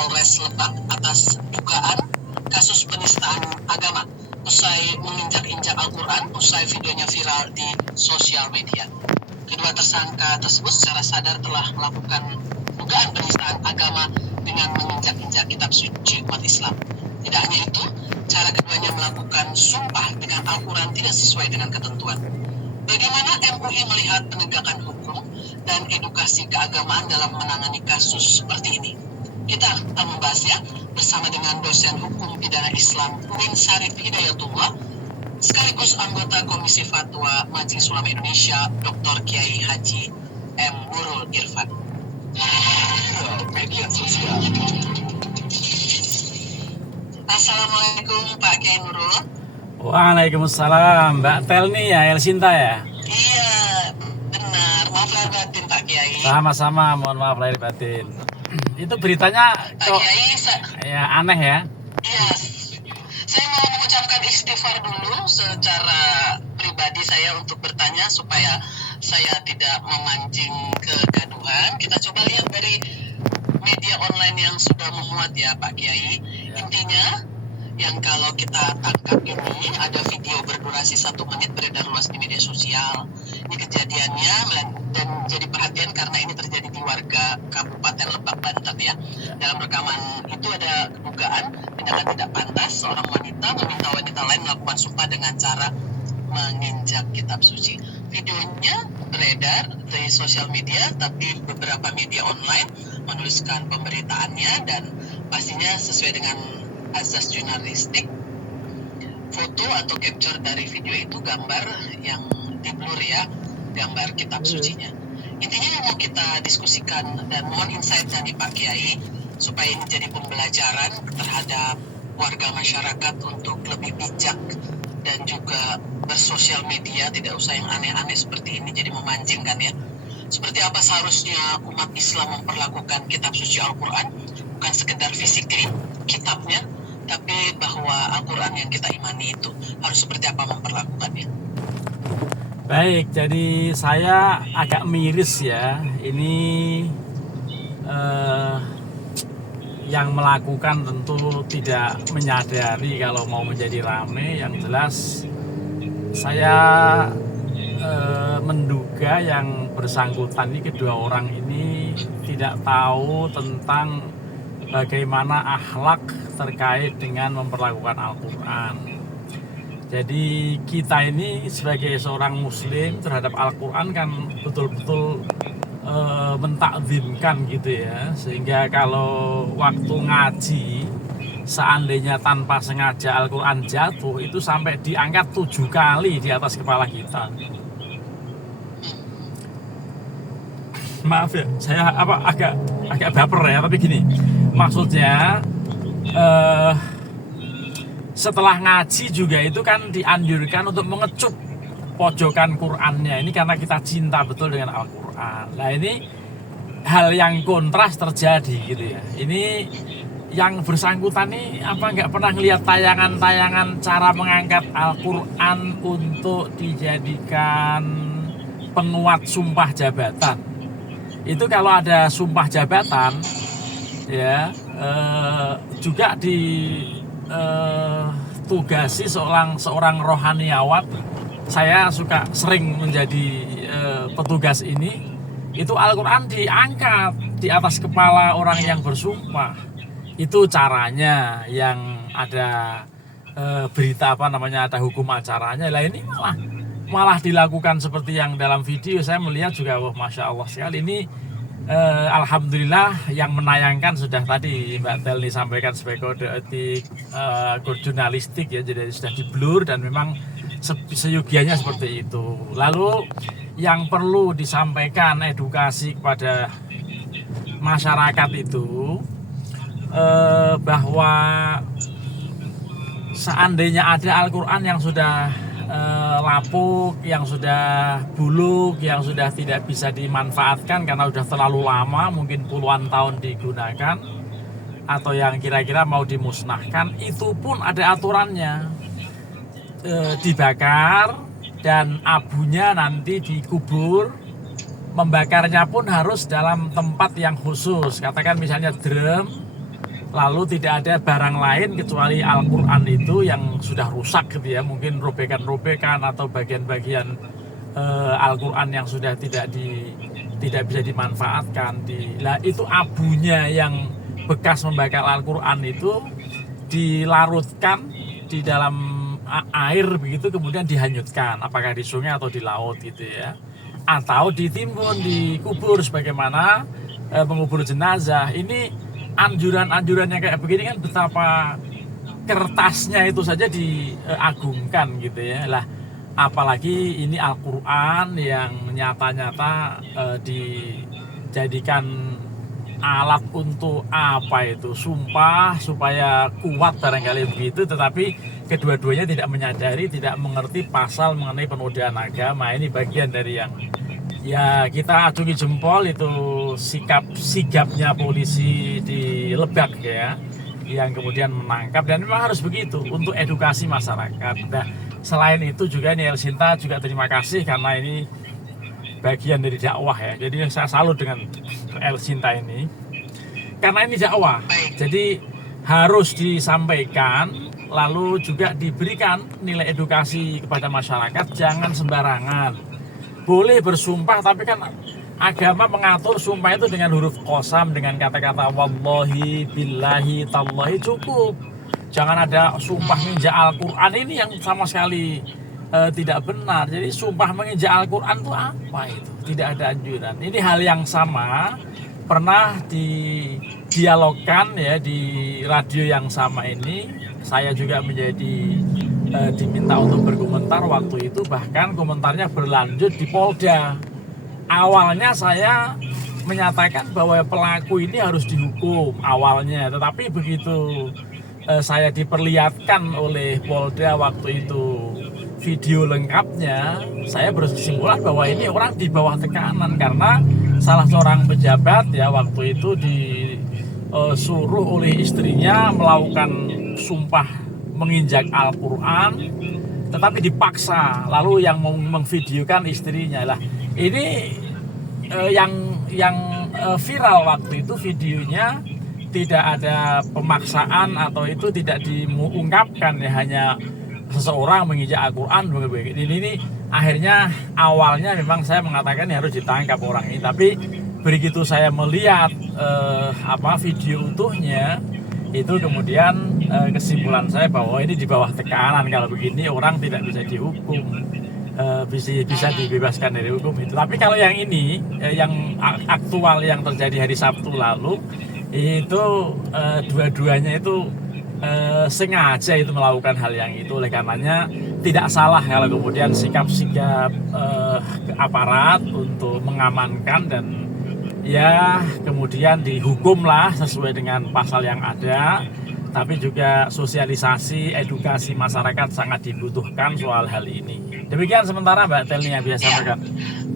Polres Lebak atas dugaan kasus penistaan agama usai menginjak-injak Al-Quran usai videonya viral di sosial media. Kedua tersangka tersebut secara sadar telah melakukan dugaan penistaan agama dengan menginjak-injak kitab suci umat Islam. Tidak hanya itu, cara keduanya melakukan sumpah dengan Al-Quran tidak sesuai dengan ketentuan. Bagaimana MUI melihat penegakan hukum dan edukasi keagamaan dalam menangani kasus seperti ini? Kita akan membahasnya bersama dengan dosen hukum pidana Islam UIN Syarif Hidayatullah, sekaligus anggota Komisi Fatwa Majelis Ulama Indonesia, Dr. Kiai Haji M. Nurul Irfan. Media sosial. Assalamualaikum Pak Kiai Nurul. Waalaikumsalam, Mbak Tel nih ya, El Sinta ya? Iya, benar. Maaf lahir batin Pak Kiai. Sama-sama, mohon maaf lahir batin. Itu beritanya Pak kok Kiai, ya aneh ya? iya, saya mau mengucapkan istighfar dulu secara pribadi saya untuk bertanya supaya saya tidak memancing kegaduhan. Kita coba lihat dari media online yang sudah memuat ya Pak Kiai. Ya. Intinya yang kalau kita tangkap ini ada video berdurasi 1 menit beredar luas di media sosial. Ini kejadiannya dan jadi perhatian karena ini terjadi di warga Kabupaten Lebak, Banten ya. Dalam rekaman itu ada dugaan tindakan tidak pantas seorang wanita meminta wanita lain melakukan sumpah dengan cara menginjak kitab suci. Videonya beredar di sosial media, tapi beberapa media online menuliskan pemberitaannya dan pastinya sesuai dengan azas jurnalistik. Foto atau capture dari video itu gambar yang di blur ya, gambar kitab sucinya. Intinya yang mau kita diskusikan dan mohon insight-nya nih Pak Kiai supaya ini jadi pembelajaran terhadap warga masyarakat untuk lebih bijak dan juga bersosial media, tidak usah yang aneh-aneh seperti ini jadi memancing kan ya. Seperti apa seharusnya umat Islam memperlakukan kitab suci Al-Quran, bukan sekedar fisik kitabnya, tapi bahwa Al-Quran yang kita imani itu harus seperti apa memperlakukannya. Baik, jadi saya agak miris ya. Ini yang melakukan tentu tidak menyadari kalau mau menjadi rame. Yang jelas saya menduga yang bersangkutan ini, kedua orang ini tidak tahu tentang bagaimana akhlak terkait dengan memperlakukan Al-Quran. Jadi kita ini sebagai seorang muslim terhadap Al-Quran kan betul-betul mentakzimkan gitu ya. Sehingga kalau waktu ngaji, seandainya tanpa sengaja Al-Quran jatuh, itu sampai diangkat 7 kali di atas kepala kita. Maaf ya, saya agak baper ya, tapi gini, maksudnya setelah ngaji juga itu kan dianjurkan untuk mengecup pojokan Qur'annya. Ini karena kita cinta betul dengan Al-Quran. Nah ini hal yang kontras terjadi gitu ya. Ini yang bersangkutan nih apa nggak pernah ngelihat tayangan-tayangan cara mengangkat Al-Quran untuk dijadikan penguat sumpah jabatan. Itu kalau ada sumpah jabatan ya juga ditugasi seorang rohaniawan. Saya suka sering menjadi petugas ini. Itu Al-Quran diangkat di atas kepala orang yang bersumpah. Itu caranya, yang ada berita ada hukum acaranya. Lah ini malah dilakukan seperti yang dalam video. Saya melihat juga, wah Masya Allah sekali. Ini alhamdulillah yang menayangkan sudah tadi Mbak Tel sampaikan sebagai kode etik jurnalistik ya, jadi sudah di blur dan memang seyogianya seperti itu. Lalu yang perlu disampaikan edukasi kepada masyarakat itu bahwa seandainya ada Al-Quran yang sudah lapuk, yang sudah buluk, yang sudah tidak bisa dimanfaatkan karena sudah terlalu lama, mungkin puluhan tahun digunakan, atau yang kira-kira mau dimusnahkan, itu pun ada aturannya. Dibakar dan abunya nanti dikubur. Membakarnya pun harus dalam tempat yang khusus, katakan misalnya drum lalu tidak ada barang lain kecuali Al-Quran itu yang sudah rusak gitu ya, mungkin robekan-robekan atau bagian-bagian Al-Quran yang sudah tidak bisa dimanfaatkan. Itu abunya yang bekas membakar Al-Quran itu dilarutkan di dalam air begitu, kemudian dihanyutkan, apakah di sungai atau di laut gitu ya, atau ditimbun, dikubur sebagaimana mengubur jenazah. Ini anjuran-anjuran yang kayak begini kan betapa kertasnya itu saja diagungkan gitu ya. Lah apalagi ini Al-Quran yang nyata-nyata dijadikan alat untuk apa itu, sumpah supaya kuat barangkali begitu, tetapi kedua-duanya tidak menyadari, tidak mengerti pasal mengenai penodaan agama. Ini bagian dari yang ya kita acungi jempol, itu sigapnya polisi di Lebak ya, yang kemudian menangkap, dan memang harus begitu untuk edukasi masyarakat. Nah, selain itu juga nih El Sinta juga terima kasih karena ini bagian dari dakwah ya. Jadi saya salut dengan El Sinta ini karena ini dakwah. Jadi harus disampaikan, lalu juga diberikan nilai edukasi kepada masyarakat. Jangan sembarangan. Boleh bersumpah, tapi kan agama mengatur sumpah itu dengan huruf qasam, dengan kata-kata wallahi, billahi, tallahi, cukup. Jangan ada sumpah menginjak Al-Quran, ini yang sama sekali tidak benar. Jadi sumpah menginjak Al-Quran itu apa itu? Tidak ada anjuran. Ini hal yang sama pernah didialogkan ya di radio yang sama ini. Saya juga diminta untuk berkomentar waktu itu, bahkan komentarnya berlanjut di Polda. Awalnya saya menyatakan bahwa pelaku ini harus dihukum awalnya, tetapi begitu saya diperlihatkan oleh Polda waktu itu video lengkapnya, saya berkesimpulan bahwa ini orang di bawah tekanan karena salah seorang pejabat ya waktu itu disuruh oleh istrinya melakukan sumpah menginjak Al-Quran, tetapi dipaksa, lalu yang memvideokan istrinya. Lah ini yang viral waktu itu videonya tidak ada pemaksaan atau itu tidak diungkapkan ya, hanya seseorang menginjak Al-Quran begitu. Ini akhirnya awalnya memang saya mengatakan harus ditangkap orang ini, tapi begitu saya melihat video utuhnya itu, kemudian kesimpulan saya bahwa ini di bawah tekanan. Kalau begini orang tidak bisa dihukum, bisa dibebaskan dari hukum itu. Tapi kalau yang ini yang aktual yang terjadi hari Sabtu lalu itu dua-duanya itu sengaja itu melakukan hal yang itu. Oleh karenanya tidak salah kalau kemudian sikap-sikap aparat untuk mengamankan dan ya kemudian dihukumlah sesuai dengan pasal yang ada. Tapi juga sosialisasi, edukasi masyarakat sangat dibutuhkan soal hal ini. Demikian sementara Mbak Telni yang biasa sampaikan.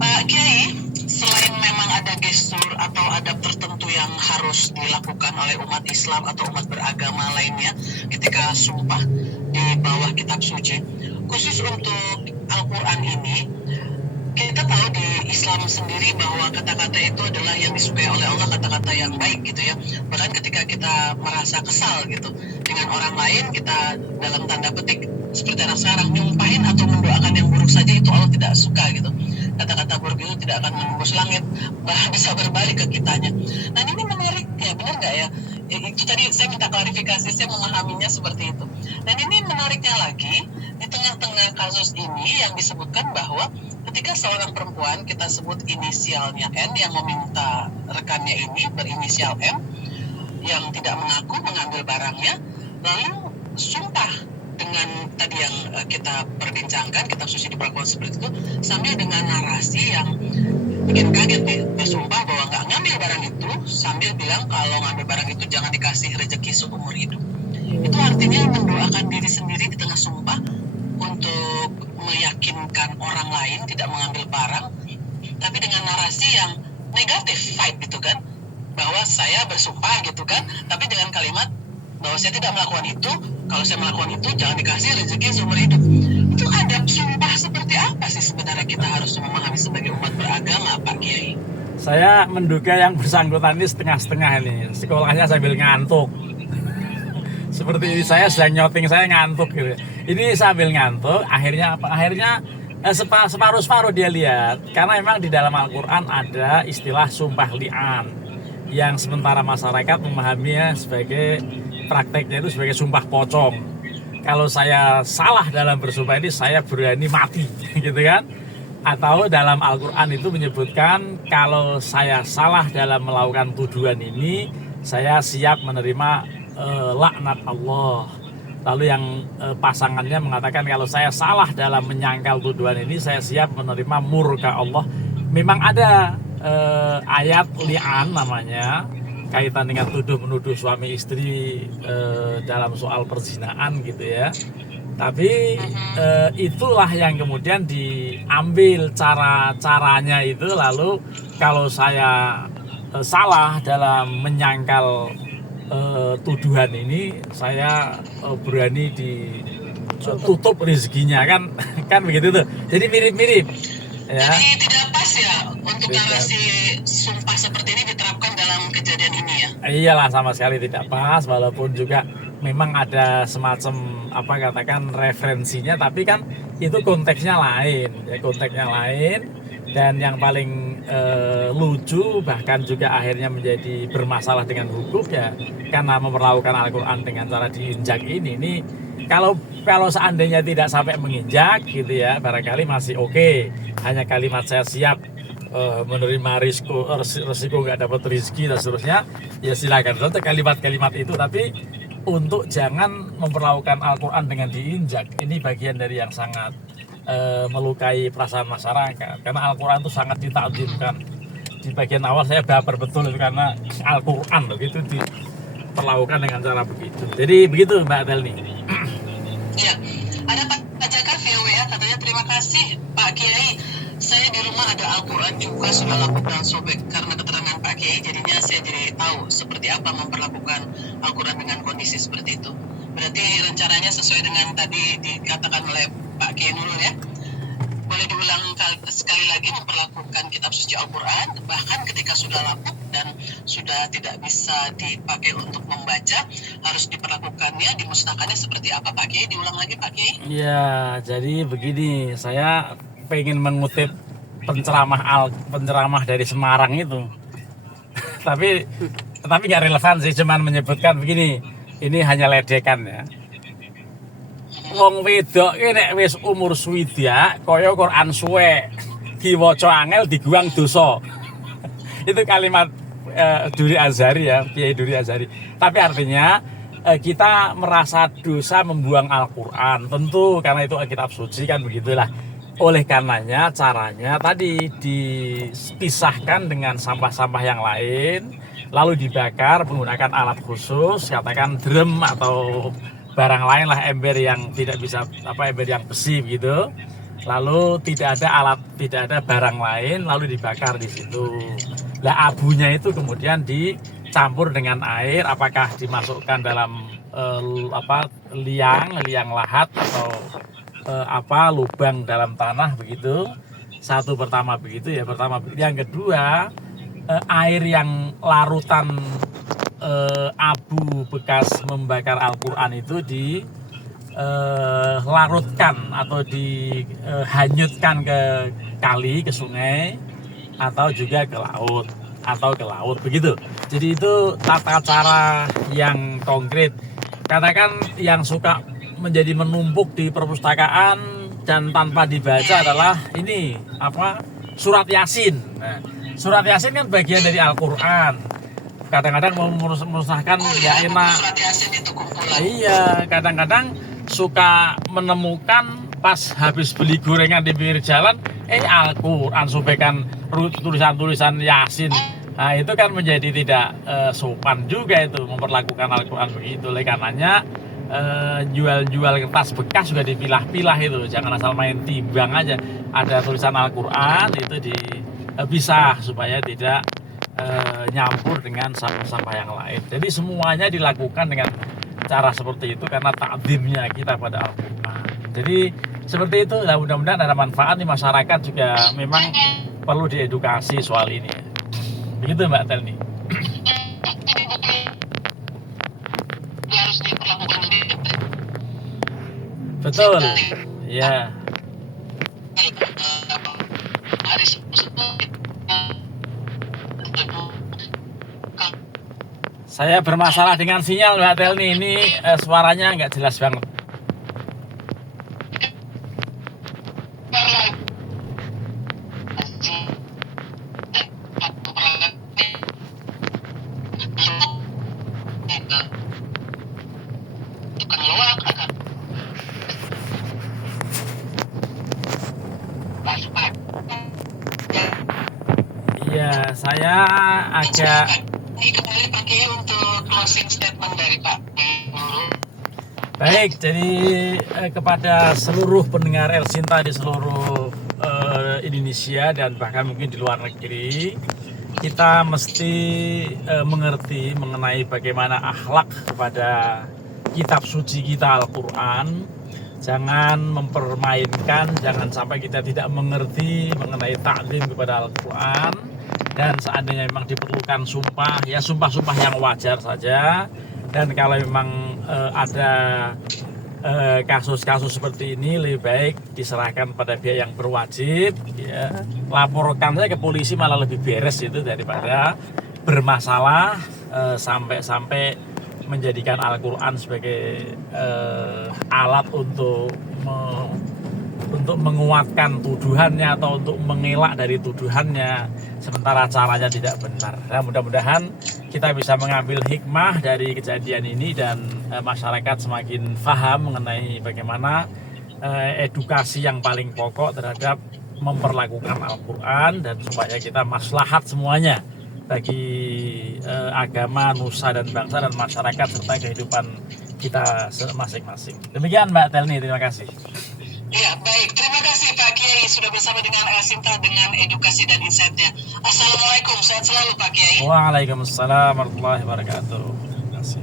Pak Kiai, selain memang ada gestur atau adab tertentu yang harus dilakukan oleh umat Islam atau umat beragama lainnya ketika sumpah di bawah kitab suci, khusus untuk Al-Quran ini, kita tahu di Islam sendiri bahwa kata-kata itu adalah yang disukai oleh Allah, kata-kata yang baik gitu ya. Bahkan ketika kita merasa kesal gitu dengan orang lain, kita dalam tanda petik seperti anak sekarang nyumpahin atau mendoakan yang buruk saja, itu Allah tidak suka gitu. Kata-kata buruk itu tidak akan menembus langit, bahkan bisa berbalik ke kitanya. Nah ini menarik ya, benar nggak ya? Itu tadi saya minta klarifikasi, saya memahaminya seperti itu. Dan ini menariknya lagi, di tengah-tengah kasus ini yang disebutkan bahwa ketika seorang perempuan, kita sebut inisialnya N, yang meminta rekannya ini berinisial M, yang tidak mengaku mengambil barangnya, lalu sumpah dengan tadi yang kita perbincangkan, kitab suci diperlakukan seperti itu, sambil dengan narasi yang bikin kaget nih. Dia sumpah bahwa nggak ngambil barang itu, sambil bilang kalau ngambil barang itu jangan dikasih rezeki seumur hidup. Itu artinya mendoakan diri sendiri di tengah sumpah untuk meyakinkan orang lain tidak mengambil barang, tapi dengan narasi yang negatif, fight gitu kan, bahwa saya bersumpah gitu kan, tapi dengan kalimat bahwa saya tidak melakukan itu, kalau saya melakukan itu jangan dikasih rezeki seumur hidup. Itu adab sumpah seperti apa sih sebenarnya kita harus memahami sebagai umat beragama, Pak Kiai? Saya menduga yang bersangkutan ini setengah-setengah ini, sekolahnya sambil ngantuk. Seperti ini saya sedang nyotting, saya ngantuk gitu. Ini sambil ngantuk, akhirnya apa? Akhirnya separuh-separuh dia lihat. Karena memang di dalam Al-Quran ada istilah sumpah li'an, yang sementara masyarakat memahaminya sebagai prakteknya itu sebagai sumpah pocong. Kalau saya salah dalam bersumpah ini, saya berani mati, gitu kan? Atau dalam Al-Quran itu menyebutkan kalau saya salah dalam melakukan tuduhan ini, saya siap menerima laknat Allah. Lalu yang pasangannya mengatakan kalau saya salah dalam menyangkal tuduhan ini, saya siap menerima murka Allah. Memang ada ayat li'an namanya, kaitan dengan tuduh menuduh suami istri dalam soal perzinaan gitu ya. Tapi itulah yang kemudian diambil caranya itu. Lalu kalau saya salah dalam menyangkal tuduhan ini, saya berani ditutup rezekinya kan. Kan begitu tuh. Jadi mirip-mirip ya. Jadi tidak pas ya untuk narasi sumpah seperti ini diterapkan dalam kejadian ini ya. Iyalah, sama sekali tidak pas, walaupun juga memang ada semacam apa katakan referensinya, tapi kan itu konteksnya lain ya, konteksnya lain. Dan yang paling lucu bahkan juga akhirnya menjadi bermasalah dengan hukum ya, karena memperlakukan Al-Quran dengan cara diinjak ini kalau seandainya tidak sampai menginjak gitu ya, barangkali masih oke. Hanya kalimat saya siap menerima resiko nggak dapat rezeki dan seterusnya, ya silakan saja kalimat-kalimat itu. Tapi untuk jangan memperlakukan Al-Quran dengan diinjak, ini bagian dari yang sangat melukai perasaan masyarakat. Karena Al-Quran itu sangat ditakdirkan. Di bagian awal saya baper betul itu karena Al-Quran begitu diperlakukan dengan cara begitu. Jadi begitu Mbak Telni. Iya, ada Pak Jaka VWA katanya terima kasih Pak Kiai. Saya di rumah ada Al-Quran juga sudah lapuk dan sobek. Karena keterangan Pak Kiai jadinya saya jadi tahu seperti apa memperlakukan Al-Quran dengan kondisi seperti itu. Berarti rencananya sesuai dengan tadi dikatakan oleh Pak Kiai Nurul ya. Boleh diulang sekali lagi memperlakukan kitab suci Al-Quran, bahkan ketika sudah lapuk dan sudah tidak bisa dipakai untuk membaca, harus diperlakukannya, dimusnahkannya seperti apa Pak Kiai? Diulang lagi Pak Kiai. Ya, jadi begini, saya pengen mengutip penceramah dari Semarang itu. tapi nggak relevan sih, cuman menyebutkan begini, ini hanya ledekan ya. Wong wedok iki nek wis umur swidak kaya Quran suwe, diwaca angel diguang dosa. Itu kalimat Duri Azhari ya, Kiai Duri Azhari. Tapi artinya kita merasa dosa membuang Al-Quran, tentu karena itu kitab suci kan begitulah. Oleh karenanya caranya tadi dipisahkan dengan sampah-sampah yang lain, lalu dibakar menggunakan alat khusus, katakan drum atau barang lain lah, ember yang tidak bisa ember yang besi gitu. Lalu tidak ada barang lain, lalu dibakar di situ. Lah abunya itu kemudian dicampur dengan air, apakah dimasukkan dalam liang lahat atau lubang dalam tanah begitu. Satu pertama begitu ya, yang kedua air yang larutan abu bekas membakar Al-Quran itu larutkan atau dihanyutkan ke kali, ke sungai, atau juga ke laut begitu. Jadi itu tata cara yang konkret. Katakan yang suka menjadi menumpuk di perpustakaan dan tanpa dibaca adalah ini surat Yasin. Nah, surat Yasin kan bagian dari Al-Quran. Kadang-kadang mau memusnahkan ya enak. Iya, kadang-kadang suka menemukan pas habis beli gorengan di pinggir jalan, Al-Quran sobekan tulisan-tulisan Yasin. Nah, itu kan menjadi tidak sopan juga itu memperlakukan Al-Quran begitu. Oleh karenanya jual-jual kertas bekas juga dipilah-pilah itu. Jangan asal main timbang aja. Ada tulisan Al-Quran itu dipisah supaya tidak nyampur dengan sampah-sampah yang lain. Jadi semuanya dilakukan dengan cara seperti itu karena takdimnya kita pada Al-Quran. Jadi seperti itu. Nah, mudah-mudahan ada manfaat di masyarakat juga. Memang perlu diedukasi soal ini. Begitu Mbak Telni. Harus diperlakukan Betul. Ya. Hari Sabtu Saya bermasalah dengan sinyal Mbak Telni. Ini suaranya nggak jelas banget. Iya, saya agak ini kembali pakai untuk closing statement dari Pak Guru. baik. Jadi kepada seluruh pendengar El Sinta di seluruh Indonesia dan bahkan mungkin di luar negeri, kita mesti mengerti mengenai bagaimana akhlak kepada kitab suci kita Al-Quran. Jangan mempermainkan, jangan sampai kita tidak mengerti mengenai taklim kepada Al-Quran. Dan seandainya memang diperlukan sumpah, ya sumpah-sumpah yang wajar saja. Dan kalau memang ada kasus-kasus seperti ini, lebih baik diserahkan pada pihak yang berwajib, ya. Laporkan saja ke polisi, malah lebih beres itu daripada bermasalah sampai menjadikan Al-Quran sebagai alat untuk menguatkan tuduhannya atau untuk mengelak dari tuduhannya, sementara caranya tidak benar. Nah, mudah-mudahan kita bisa mengambil hikmah dari kejadian ini dan masyarakat semakin paham mengenai bagaimana edukasi yang paling pokok terhadap memperlakukan Al-Quran, dan supaya kita maslahat semuanya bagi agama, nusa dan bangsa dan masyarakat serta kehidupan kita masing-masing. Demikian Mbak Telni, terima kasih. Ya, baik. Terima kasih Pak Kiai sudah bersama dengan El Sinta dengan edukasi dan insight-nya. Assalamualaikum, sehat selalu Pak Kiai. Waalaikumsalam warahmatullahi wabarakatuh. Terima kasih.